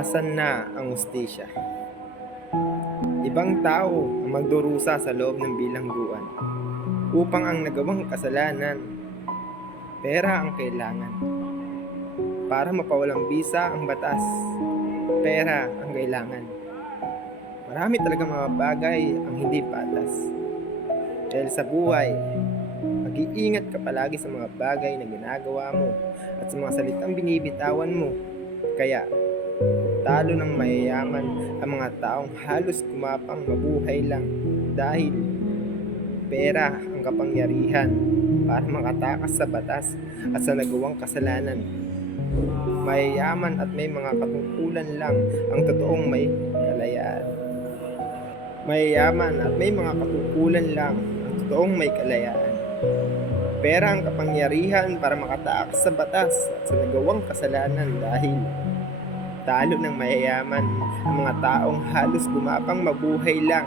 Asan na ang hustisya? Ibang tao ang magdurusa sa loob ng bilangguan upang ang nagawang kasalanan, pera ang kailangan. Para mapawalang bisa ang batas, pera ang kailangan. Marami talaga mga bagay ang hindi patas. Dahil sa buhay, mag-iingat ka palagi sa mga bagay na ginagawa mo at sa mga salitang binibitawan mo. Kaya, talo ng mayayaman ang mga taong halos gumapang mabuhay lang dahil pera ang kapangyarihan para makatakas sa batas at sa nagawang kasalanan. Mayayaman at may mga katungkulan lang ang totoong may kalayaan. Mayayaman at may mga katungkulan lang ang totoong may kalayaan. Pera ang kapangyarihan para makatakas sa batas at sa nagawang kasalanan dahil talo ng mayayaman ang mga taong halos gumapang mabuhay lang.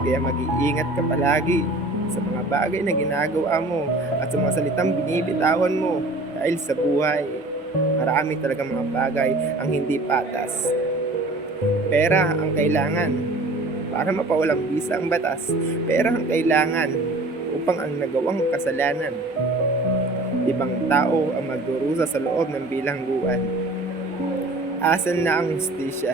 Kaya mag-iingat ka palagi sa mga bagay na ginagawa mo at sa mga salitang binibitawan mo dahil sa buhay, marami talaga mga bagay ang hindi patas. Pera ang kailangan para mapawalang bisa ang batas. Pera ang kailangan upang ang nagawang kasalanan. Ibang tao ang magdurusa sa loob ng bilangguan. Asan na ang hustisya?